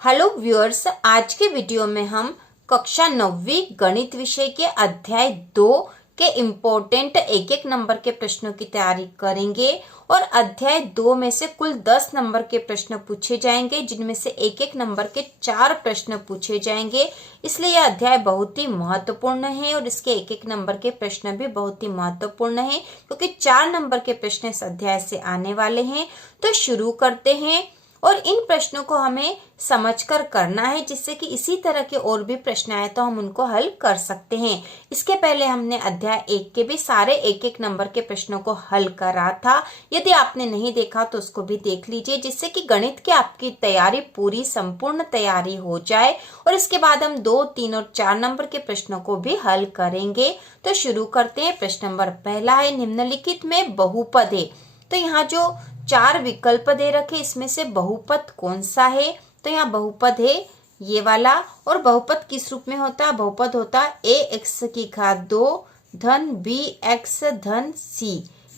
Hello viewers, आज के video में हम कक्षा 9वीं गणित विषय के अध्याय 2 के इम्पोर्टेंट एक एक नंबर के प्रश्नों की तैयारी करेंगे और अध्याय 2 में से कुल 10 नंबर के प्रश्न पूछे जाएंगे, जिनमें से एक एक नंबर के 4 प्रश्न पूछे जाएंगे। इसलिए यह अध्याय बहुत ही महत्वपूर्ण है और इसके एक एक नंबर के प्रश्न भी बहुत ही महत्वपूर्ण है, क्योंकि 4 नंबर के प्रश्न इस अध्याय से आने वाले हैं। तो शुरू करते हैं और इन प्रश्नों को हमें समझकर करना है, जिससे कि इसी तरह के और भी प्रश्न आए तो हम उनको हल कर सकते हैं। इसके पहले हमने अध्याय 1 के भी सारे एक एक नंबर के प्रश्नों को हल करा था। यदि आपने नहीं देखा तो उसको भी देख लीजिए, जिससे कि गणित की आपकी तैयारी पूरी संपूर्ण तैयारी हो जाए। और इसके बाद हम 2, 3 और 4 नंबर के प्रश्नों को भी हल करेंगे। तो शुरू करते हैं। प्रश्न नंबर पहला है, निम्नलिखित में बहुपद है। तो यहाँ जो 4 विकल्प दे रखे, इसमें से बहुपद कौन सा है? तो यहाँ बहुपद है ये वाला। और बहुपद किस रूप में होता है? बहुपद होता है ax2 धन bx धन c,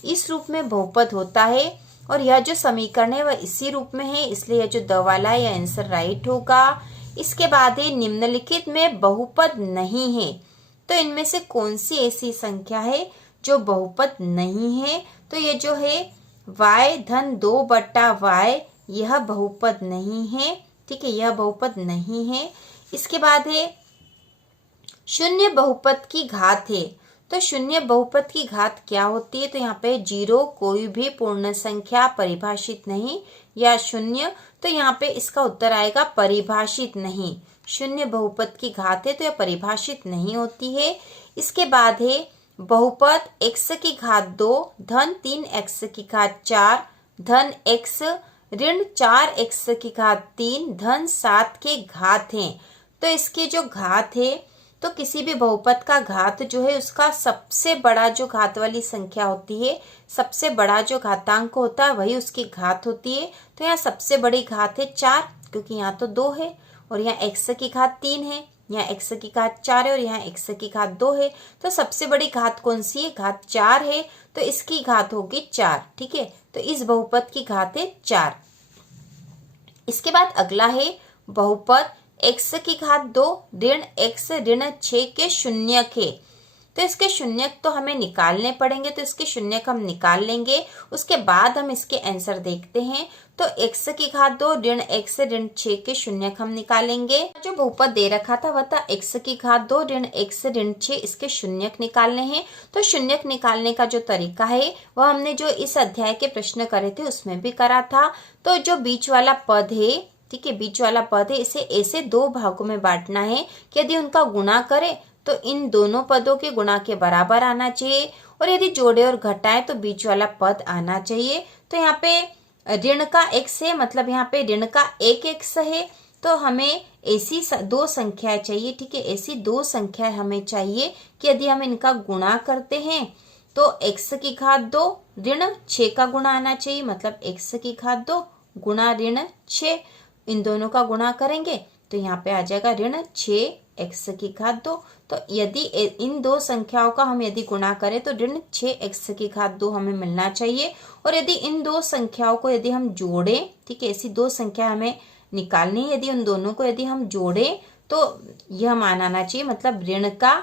इस रूप में बहुपद होता है। और यह जो समीकरण है वह इसी रूप में है, इसलिए यह जो द वाला है यह आंसर राइट होगा। इसके बाद है, निम्नलिखित में बहुपद नहीं है। तो इनमें से कौन सी ऐसी संख्या है जो बहुपद नहीं है? तो ये जो है y धन 2 बट्टा y, यह बहुपद नहीं है। ठीक है, यह बहुपद नहीं है। इसके बाद है, शून्य बहुपद की घात है। तो शून्य बहुपद की घात क्या होती है? तो यहाँ पे 0 कोई भी पूर्ण संख्या परिभाषित नहीं या शून्य। तो यहाँ पे इसका उत्तर आएगा परिभाषित नहीं। शून्य बहुपद की घात है तो यह परिभाषित नहीं होती है। इसके बाद है, बहुपद x की घात 2 धन 3x की घात 4 धन x ऋण 4x की घात 3 धन 7 के घात है। तो इसके जो घात है, तो किसी भी बहुपद का घात जो है उसका सबसे बड़ा जो घात वाली संख्या होती है, सबसे बड़ा जो घातांक होता है वही उसकी घात होती है। तो यहाँ सबसे बड़ी घात है 4, क्योंकि यहाँ तो 2 है और यहाँ x की घात 3 है, यहाँ x की घात 4 है और यहाँ x की घात 2 है। तो सबसे बड़ी घात कौन सी है? घात 4 है, तो इसकी घात होगी 4। ठीक है, तो इस बहुपद की घात है 4। इसके बाद अगला है, बहुपद x की घात 2 ऋण x ऋण 6 के शून्यक है। तो इसके शून्यक तो हमें निकालने पड़ेंगे, तो इसके शून्यक हम निकाल लेंगे। उसके बाद हम इसके आंसर देखते हैं। तो x की घात 2 ऋण x ऋण 6 के शून्यक हम निकालेंगे। जो बहुपद दे रखा था वह था x की घात 2 ऋण x ऋण 6, इसके शून्यक निकालने हैं। तो शून्यक निकालने का जो तरीका है वह हमने जो इस अध्याय के प्रश्न करे थे उसमें भी करा था। तो जो बीच वाला पद है, ठीक है, बीच वाला पद है, इसे ऐसे 2 भागों में बांटना है कि यदि उनका गुणा करे तो इन दोनों पदों के गुणा के बराबर आना चाहिए, और यदि जोड़े और घटाए तो बीच वाला पद आना चाहिए। तो यहाँ पे ऋण का x है, मतलब यहाँ पे ऋण का 1x है। तो हमें ऐसी 2 संख्याएं चाहिए। ठीक है, ऐसी 2 संख्याएं हमें चाहिए कि यदि हम इनका गुणा करते हैं तो x की घात 2 ऋण 6 का गुणा आना चाहिए, मतलब x की घात 2 गुणा ऋण 6, इन दोनों का गुणा करेंगे तो यहाँ पे आ जाएगा ऋण 6x की घात 2। तो यदि इन 2 संख्याओं का हम यदि गुणा करें तो ऋण 6x की घात 2 हमें मिलना चाहिए। और यदि इन 2 संख्याओं को यदि हम जोड़ें, ठीक है, ऐसी 2 संख्या हमें निकालनी है, यदि उन दोनों को यदि हम जोड़ें तो यह मान आना चाहिए, मतलब ऋण का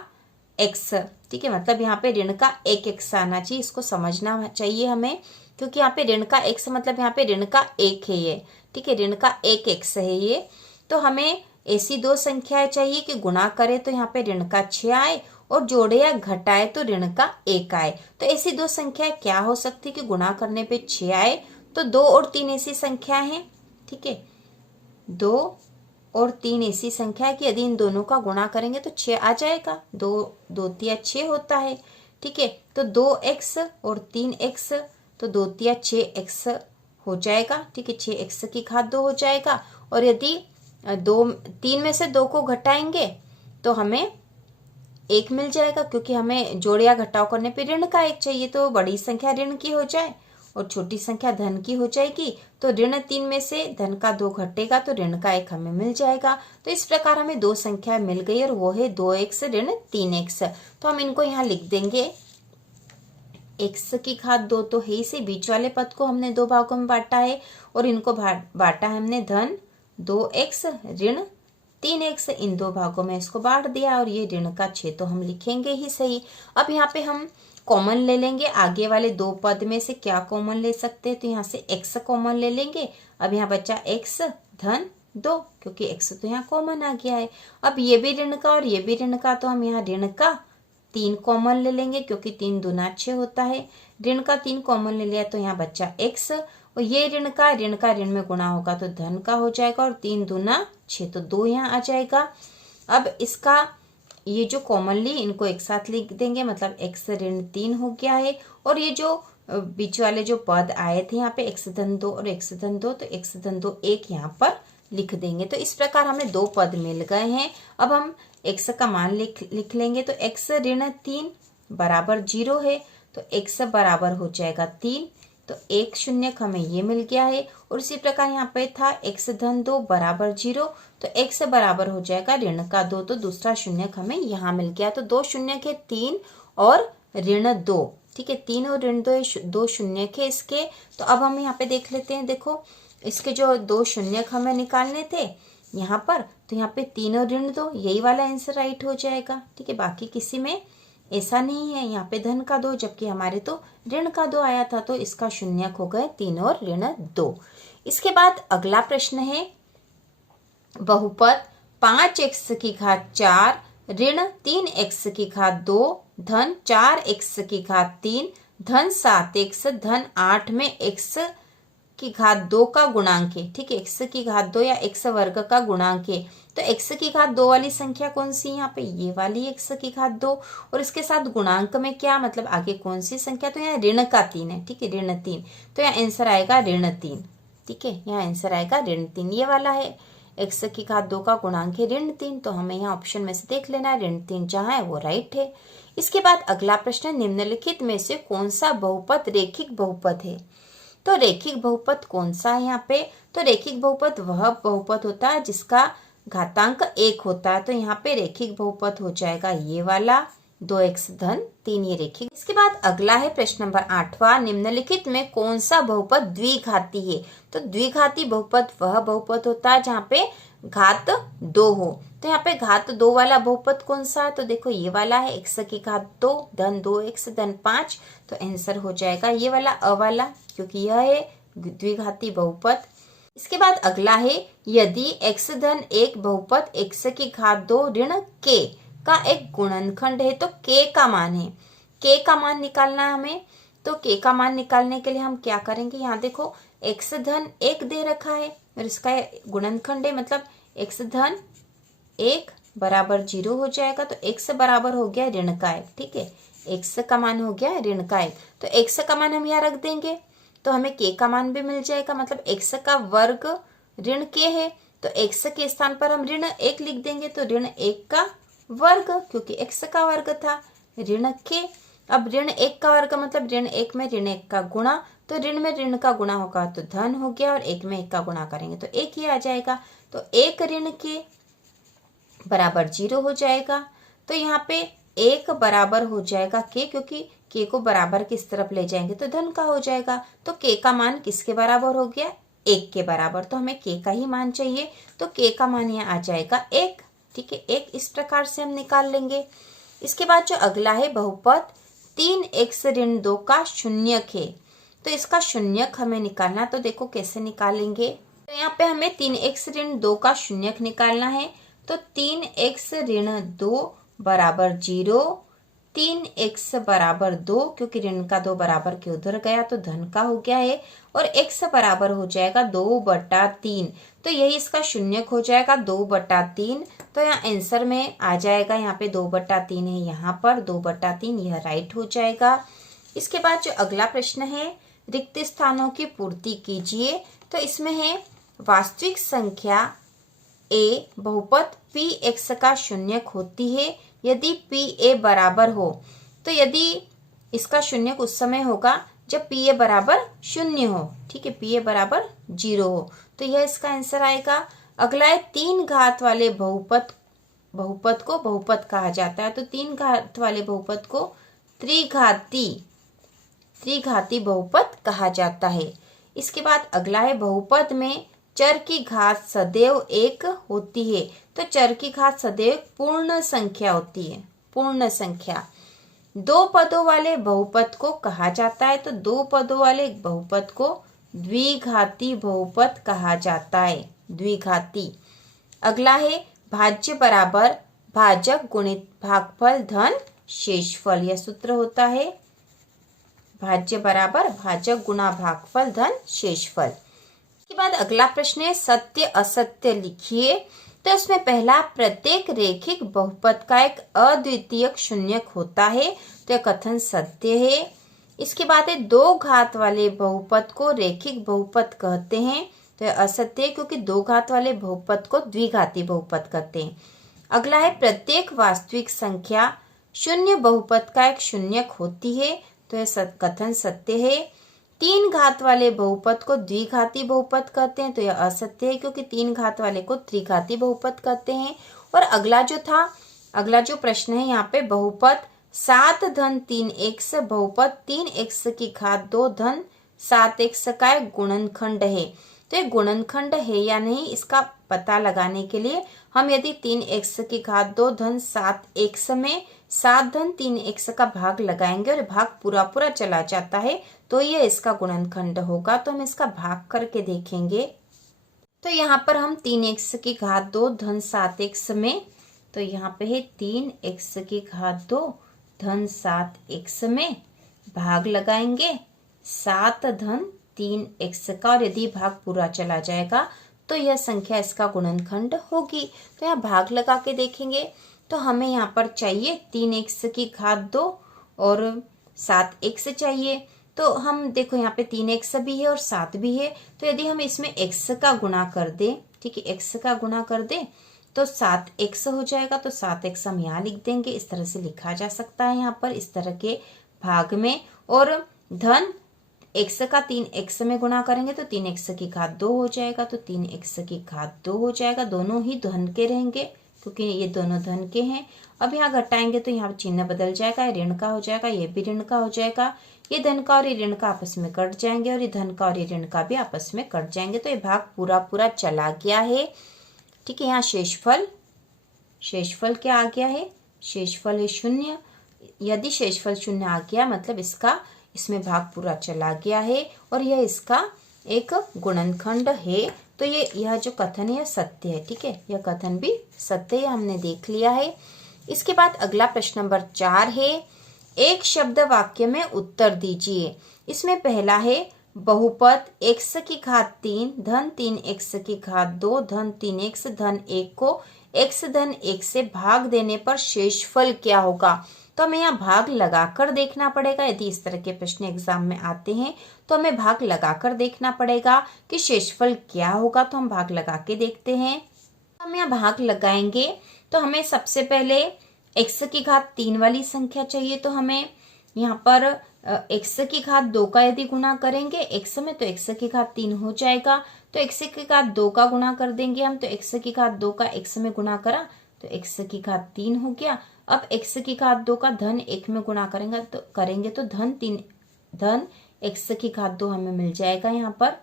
x। ठीक है, मतलब यहाँ पे ऋण का 1x आना चाहिए। इसको समझना चाहिए हमें, क्योंकि यहाँ पे ऋण का x मतलब यहाँ पे ऋण का 1 है ये। ठीक है, ऋण का 1x है ये। तो हमें ऐसी 2 संख्याएं चाहिए कि गुणा करे तो यहाँ पे ऋण का 6 आए और जोड़े या घटाए तो ऋण का 1 आए। तो ऐसी 2 संख्याएं क्या हो सकती कि गुणा करने पे 6 आए? तो 2 और 3 ऐसी संख्या हैं। ठीक है, 2 और 3 ऐसी संख्या है कि यदि इन दोनों का गुणा करेंगे तो 6 आ जाएगा। 2 2 3 6 होता है। ठीक है, तो 2x और 3x, तो 2 3 6x हो जाएगा। ठीक है, 6x की घात 2 हो जाएगा। और यदि 3 में से 2 को घटाएंगे तो हमें 1 मिल जाएगा, क्योंकि हमें जोड़ या घटाव करने पे ऋण का 1 चाहिए। तो बड़ी संख्या ऋण की हो जाए और छोटी संख्या धन की हो जाएगी। तो ऋण 3 में से धन का 2 घटेगा तो ऋण का 1 हमें मिल जाएगा। तो इस प्रकार हमें 2 संख्या मिल गई और वो है 2x ऋण 3x। तो हम इनको यहाँ लिख देंगे। x की घात 2 तो है, इसे बीच वाले पद को हमने 2 भागों में बांटा है और इनको बांटा है हमने धन 2x ऋण 3x, इन दो भागों में इसको बांट दिया और ये ऋण का 6 तो हम लिखेंगे ही सही। अब यहाँ पे हम कॉमन ले लेंगे, आगे वाले दो पद में से क्या कॉमन ले सकते हैं, तो यहाँ से x कॉमन ले लेंगे। अब यहाँ बचा x धन 2, क्योंकि x तो यहाँ कॉमन आ गया है। अब ये भी ऋण का और ये भी ऋण का, तो हम यहाँ ऋण का 3 कॉमन ले लेंगे, क्योंकि 3 दूना 6 होता है। ऋण का 3 कॉमन ले लिया तो यहाँ बचा x, और ये ऋण का ऋण में गुणा होगा तो धन का हो जाएगा, और 3 दूना 6 तो 2 यहाँ आ जाएगा। अब इसका ये जो कॉमनली इनको एक साथ लिख देंगे, मतलब x ऋण 3 हो गया है। और ये जो बीच वाले जो पद आए थे यहाँ पे x धन 2 और x धन 2, तो x धन 2 1 यहाँ पर लिख देंगे। तो इस प्रकार हमें दो पद मिल गए हैं। अब हम x का मान लिख लेंगे, तो x ऋण 3 बराबर 0 है, तो x बराबर हो जाएगा 3, तो 1 शून्यक हमें ये मिल गया है। और इसी प्रकार यहाँ पे था x धन 2 बराबर 0, तो x बराबर हो जाएगा ऋण का 2, तो दूसरा शून्यक हमें यहाँ मिल गया। तो दो शून्यक है 3 और ऋण 2, ठीक है, 3 और ऋण 2 दो शून्यक है इसके। तो अब हम यहाँ पे देख लेते हैं, देखो इसके जो दो शून्यक हमें निकालने थे यहाँ पर, तो यहाँ पे 3 और ऋण 2 यही वाला आंसर राइट हो जाएगा, ठीक है। बाकी किसी में ऐसा नहीं है, यहाँ पे धन का 2 जबकि हमारे तो ऋण का 2 आया था, तो इसका शून्यक हो गए 3 और ऋण 2। इसके बाद अगला प्रश्न है बहुपद 5x की घात 4 ऋण 3x की घात 2 धन 4x की घात 3 धन 7x धन 8 में x की घात 2 का गुणांक है, ठीक है, x की घात 2 या x वर्ग का गुणांक है। तो x की घात 2 वाली संख्या कौन सी है यहाँ पे, ये वाली x की घात 2, और इसके साथ गुणांक में क्या मतलब आगे कौन सी संख्या, तो यहाँ ऋण का 3 है, ठीक है, ऋण 3, तो यहाँ आंसर आएगा ऋण 3, ठीक है, यहाँ आंसर आएगा ऋण 3, ये वाला है। x की घात 2 का गुणांक है ऋण 3, तो हमें यहाँ ऑप्शन में से देख लेना है, ऋण 3 जहाँ है वो राइट है। इसके बाद अगला प्रश्न, निम्नलिखित में से कौन सा बहुपद रेखिक बहुपद है। तो रेखिक बहुपद कौन सा है यहाँ पे, तो रेखिक बहुपद वह बहुपद होता है जिसका घातांक 1 होता है। तो यहाँ पे रेखिक बहुपद हो जाएगा ये वाला 2x धन 3, ये रेखिक। इसके बाद अगला है प्रश्न नंबर 8वां, निम्नलिखित में कौन सा बहुपद द्विघाती है। तो द्विघाती बहुपद वह बहुपद होता है जहाँ पे घात 2 हो। तो यहाँ पे घात 2 वाला बहुपद कौन सा है, तो देखो ये वाला है, x की घात 2 धन 2x धन 5, तो आंसर हो जाएगा ये वाला अ वाला, क्योंकि यह है द्विघाती बहुपद। इसके बाद अगला है, यदि x धन 1 बहुपद x की घात 2 ऋण k का एक गुणनखंड है, तो k का मान है, k का मान निकालना है हमें। तो k का मान निकालने के लिए हम क्या करेंगे, यहाँ देखो x धन 1 दे रखा है और इसका गुणनखंड है, मतलब x धन 1 बराबर 0 हो जाएगा, तो x बराबर हो गया ऋण का 1, ठीक है, x का मान हो गया ऋण का 1, तो x का मान हम यहाँ रख देंगे, तो हमें k का मान भी मिल जाएगा, मतलब x का वर्ग ऋण k है, तो x के स्थान पर हम ऋण 1 लिख देंगे, तो ऋण 1 का वर्ग, क्योंकि x का वर्ग था ऋण k। अब ऋण 1 का वर्ग मतलब ऋण 1 में ऋण 1 का गुणा, तो ऋण में ऋण का गुणा होगा तो धन हो गया, और 1 में 1 का गुणा करेंगे तो 1 ही आ जाएगा, तो 1 ऋण k बराबर 0 हो जाएगा। तो यहाँ पे 1 बराबर हो जाएगा k, क्योंकि k को बराबर किस तरफ ले जाएंगे तो धन का हो जाएगा, तो k का मान किसके बराबर हो गया, 1 के बराबर, तो हमें k का ही मान चाहिए, तो k का मान यहाँ आ जाएगा 1, ठीक है, 1 इस प्रकार से हम निकाल लेंगे। इसके बाद जो अगला है बहुपद 3x ऋण 2 का शून्यक है, तो इसका शून्यक हमें निकालना, तो देखो कैसे निकालेंगे, तो यहाँ पे हमें 3x ऋण 2 का शून्यक निकालना है, तो 3x ऋण 2 बराबर 0, 3x बराबर 2, क्योंकि ऋण का 2 बराबर के उधर गया तो धन का हो गया है, और x बराबर हो जाएगा 2/3, तो यही इसका शून्यक हो जाएगा 2/3, तो यहाँ आंसर में आ जाएगा, यहाँ पे 2/3 है, यहाँ पर 2/3, यह राइट हो जाएगा। इसके बाद जो अगला प्रश्न है, रिक्त स्थानों की पूर्ति कीजिए, तो इसमें है वास्तविक संख्या a बहुपद px का शून्यक होती है यदि pa बराबर हो, तो यदि इसका शून्यक उस समय होगा जब pa बराबर 0 हो, ठीक है, pa बराबर 0 हो, तो यह इसका आंसर आएगा। अगला है 3 घात वाले बहुपद को बहुपद कहा जाता है, तो 3 घात वाले बहुपद को त्रिघाती बहुपद कहा जाता है। इसके बाद अगला है बहुपद में चर की घात सदैव एक होती है। तो चर की घात सदैव पूर्ण संख्या होती है, पूर्ण संख्या। दो पदों वाले बहुपद को कहा जाता है, तो दो पदों वाले बहुपद को द्विघाती बहुपद कहा जाता है, द्विघाती। अगला है भाज्य बराबर भाजक गुणित भागफल धन शेषफल। यह सूत्र होता है भाज्य बराबर भाजक गुणा भागफल धन शेषफल। इसके बाद अगला प्रश्न है सत्य असत्य लिखिए। तो इसमें पहला, प्रत्येक रेखिक बहुपद का एक अद्वितीयक शून्यक होता है, तो यह कथन सत्य है। इसके बाद है दो घात वाले बहुपद को रेखिक बहुपद कहते हैं, तो यह असत्य है, क्योंकि दो घात वाले बहुपद को द्विघाती बहुपद कहते हैं। अगला है प्रत्येक वास्तविक संख्या शून्य बहुपद का एक शून्यक होती है, तो यह कथन सत्य है। तीन घात वाले बहुपद को द्विघाती बहुपद कहते हैं, तो यह असत्य है, क्योंकि तीन घात वाले को त्रिघाती बहुपद कहते हैं। और अगला जो प्रश्न है यहाँ पे बहुपद 7 धन 3x बहुपद 3x की घात 2 धन 7x का एक गुणनखंड है। तो ये गुणनखंड है या नहीं, इसका पता लगाने के लिए हम यदि 3x की घात 2 धन 7x में 7 धन 3x का भाग लगाएंगे और भाग पूरा पूरा चला जाता है, तो ये इसका गुणनखंड होगा। तो हम इसका भाग करके देखेंगे। तो यहाँ पर हम 3x की घात 2 धन 7x में, तो यहाँ पे है 3x की घात 2 धन 7x में भाग लगाएंगे 7 धन 3x का, और यदि भाग पूरा चला जाएगा तो यह संख्या इसका गुणनखंड होगी। तो यहाँ भाग लगा के देखेंगे। तो हमें यहाँ पर चाहिए 3x की घात 2 और 7x चाहिए। तो हम देखो यहाँ पे 3x भी है और 7 भी है, तो यदि हम इसमें x का गुणा कर दें, ठीक है, x का गुणा कर दें तो 7x हो जाएगा। तो 7x हम यहाँ लिख देंगे, इस तरह से लिखा जा सकता है यहाँ पर इस तरह के भाग में। और धन x का 3x में गुणा करेंगे तो 3x की घात 2 हो जाएगा, तो 3x की घात 2 हो जाएगा। दोनों ही धन के रहेंगे क्योंकि ये दोनों धन के हैं। अब यहाँ घटाएंगे तो यहाँ चिन्ह बदल जाएगा, ये ऋण का हो जाएगा, ये भी ऋण का हो जाएगा। ये धन का और ये ऋण का आपस में कट जाएंगे और ये धन का और ये ऋण का भी आपस में कट जाएंगे। तो ये भाग पूरा पूरा चला गया है, ठीक है। यहाँ शेषफल क्या आ गया है, शेषफल है 0। यदि शेषफल 0 आ गया मतलब इसमें भाग पूरा चला गया है और यह इसका एक गुणनखंड है। तो यह जो कथन है यह सत्य है, ठीक है, यह कथन भी सत्य है, हमने देख लिया है। इसके बाद अगला प्रश्न नंबर 4 है, एक शब्द वाक्य में उत्तर दीजिए। इसमें पहला है बहुपद x की घात 3 धन 3x की घात 2 धन 3x धन 1 को x धन 1 से भाग देने पर शेषफल क्या होगा। तो हमें यहाँ भाग लगाकर देखना पड़ेगा। यदि इस तरह के प्रश्न एग्जाम में आते हैं तो हमें भाग लगाकर देखना पड़ेगा कि शेषफल क्या होगा। तो हम भाग लगा के देखते हैं। हम यहाँ भाग लगाएंगे तो हमें सबसे पहले x की घात 3 वाली संख्या चाहिए। तो हमें यहाँ पर x की घात 2 का यदि गुणा करेंगे x में तो x की घात 3 हो जाएगा। तो x की घात 2 का गुणा कर देंगे हम, तो x की घात 2 का x में गुणा करा तो x की घात 3 हो गया। अब x की घात 2 का धन 1 में गुणा करेंगे तो धन x की घात 2 हमें मिल जाएगा यहाँ पर।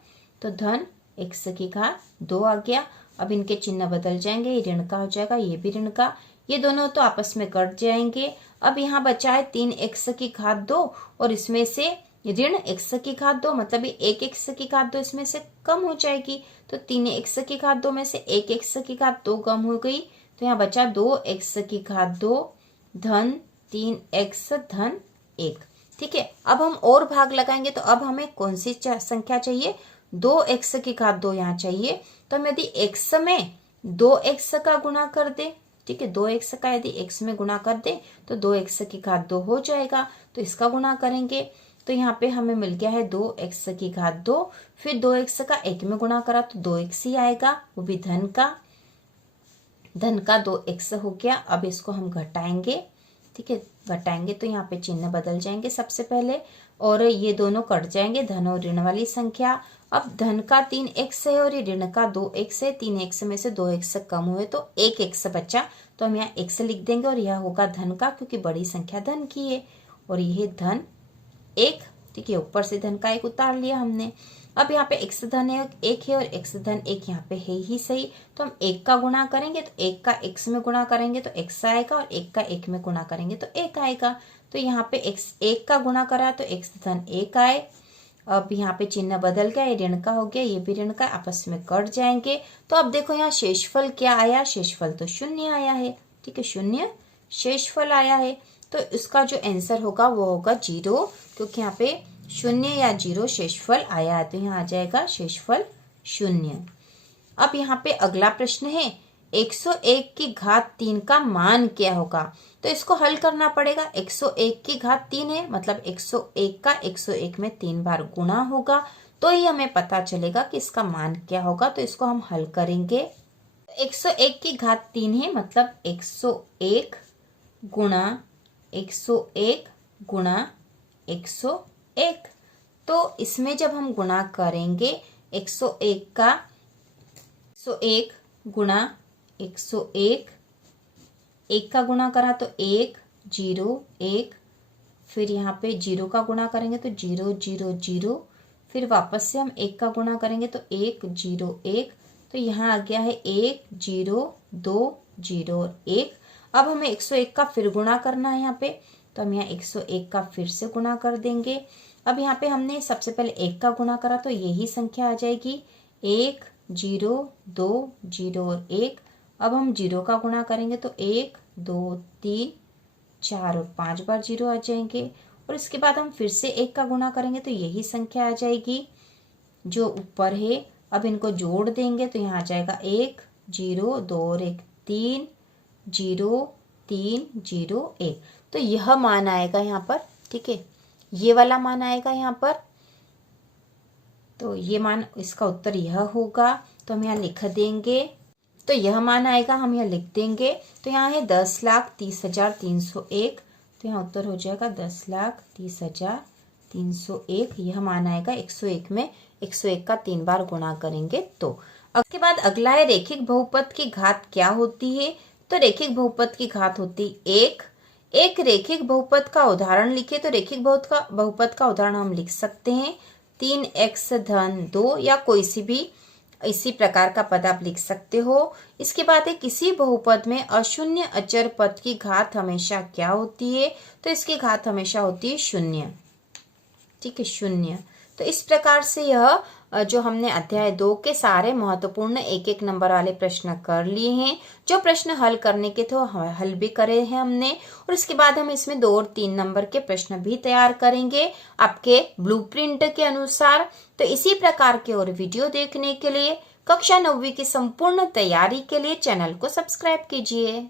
तो धन x की घात 2 आ गया। अब इनके चिन्ह बदल जाएंगे, ये ऋण का हो जाएगा, ये भी ऋण का, ये दोनों तो आपस में कट जाएंगे। अब यहाँ बचा है 3x की घात 2 और इसमें से ऋण x की घात 2 मतलब ये 1x की घात 2 इसमें से कम हो जाएगी। तो 3x की घात 2 में से 1x की घात 2 कम हो गई, तो यहाँ बचा 2x की घात 2 धन 3x धन 1, ठीक है। अब हम और भाग लगाएंगे तो अब हमें कौन सी संख्या चाहिए, 2x की घात 2 यहाँ चाहिए। तो हम यदि x में 2x का गुणा कर दे, ठीक है, 2x का यदि x में गुणा कर दे तो 2x की घात 2 हो जाएगा। तो इसका गुणा करेंगे तो यहाँ पे हमें मिल गया है 2x की घात 2, फिर 2x का 1 में गुणा करा तो 2x ही आएगा, वो भी धन का 2x हो गया। अब इसको हम घटाएंगे, ठीक है, घटाएंगे तो यहाँ पे चिन्ह बदल जाएंगे सबसे पहले और ये दोनों कट जाएंगे, धन और ऋण वाली संख्या। अब धन का 3x है और ये ऋण का 2x है, 3x में से 2x कम हुए तो 1x बचा, तो हम यहाँ x लिख देंगे और यह होगा धन का, क्योंकि बड़ी संख्या धन की है और यह धन 1, ठीक है, ऊपर से धन का 1 उतार लिया हमने। अब यहाँ पे x धन एक है और x धन एक यहाँ पे है ही सही, तो हम 1 का गुणा करेंगे तो 1 का x में गुणा करेंगे तो x आएगा और 1 का 1 में गुणा करेंगे तो 1 आएगा। तो यहाँ पे x 1 का गुणा करा तो x धन 1 आए। अब यहाँ पे चिन्ह बदल गया, ये ऋण का हो गया, ये भी ऋण का, आपस में कट जाएंगे। तो अब देखो यहाँ शेषफल क्या आया, शेषफल तो 0 आया है, ठीक है, 0 शेषफल आया है। तो इसका जो आंसर होगा वो होगा 0, क्योंकि यहाँ पे 0 या 0 शेषफल आया है, तो यहाँ आ जाएगा शेषफल 0। अब यहाँ पे अगला प्रश्न है 101 की घात 3 का मान क्या होगा। तो इसको हल करना पड़ेगा। 101 की घात 3 है, मतलब 101 का 101 में 3 बार गुणा होगा, तो ही हमें पता चलेगा कि इसका मान क्या होगा। तो इसको हम हल करेंगे। 101 की घात 3 है, मतलब 101 गुणा 101 गुणा 101। तो इसमें जब हम गुणा करेंगे 101 का 101 गुणा 101, 1 का गुणा करा तो 1 0 1, फिर यहाँ पे 0 का गुणा करेंगे तो 0 0 0, फिर वापस से हम 1 का गुणा करेंगे तो 1 0 1, तो यहाँ आ गया है 1 0 2 0 और 1। अब हमें 101 का फिर गुणा करना है यहाँ पे, तो हम यहाँ 101 का फिर से गुणा कर देंगे। अब यहाँ पे हमने सबसे पहले 1 का गुणा करा तो यही संख्या आ जाएगी 1 0 2 0 और 1। अब हम 0 का गुणा करेंगे तो 1 2 3 4 और 5 बार 0 आ जाएंगे, और इसके बाद हम फिर से 1 का गुणा करेंगे तो यही संख्या आ जाएगी जो ऊपर है। अब इनको जोड़ देंगे तो यहाँ आ जाएगा 1 0 2 और 1 3 0 3 0 1। तो यह मान आएगा यहाँ पर, ठीक है, ये वाला मान आएगा यहाँ पर। तो ये मान, इसका उत्तर यह होगा, तो हम यहाँ लिख देंगे। तो यह मान आएगा, हम यहाँ लिख देंगे। तो यहाँ है 10,30,301, तो यहाँ उत्तर हो जाएगा 10,30,301। यह मान आएगा 101 में 101 का 3 बार गुणा करेंगे तो। उसके बाद अगला है रेखिक बहुपद की घात क्या होती है। तो रेखिक बहुपद की घात होती एक रेखिक बहुपद का उदाहरण लिखे, तो रेखिक बहुपद का उदाहरण हम लिख सकते हैं 3x धन 2, या कोई सी भी इसी प्रकार का पद आप लिख सकते हो। इसके बाद है किसी बहुपद में अशून्य अचर पद की घात हमेशा क्या होती है। तो इसकी घात हमेशा होती है 0, ठीक है, 0। तो इस प्रकार से यह जो हमने अध्याय 2 के सारे महत्वपूर्ण 1-1 नंबर वाले प्रश्न कर लिए हैं। जो प्रश्न हल करने के थे हल भी करे हैं हमने, और इसके बाद हम इसमें 2 और 3 नंबर के प्रश्न भी तैयार करेंगे आपके ब्लूप्रिंट के अनुसार। तो इसी प्रकार के और वीडियो देखने के लिए कक्षा 9वीं की संपूर्ण तैयारी के लिए चैनल को सब्सक्राइब कीजिए।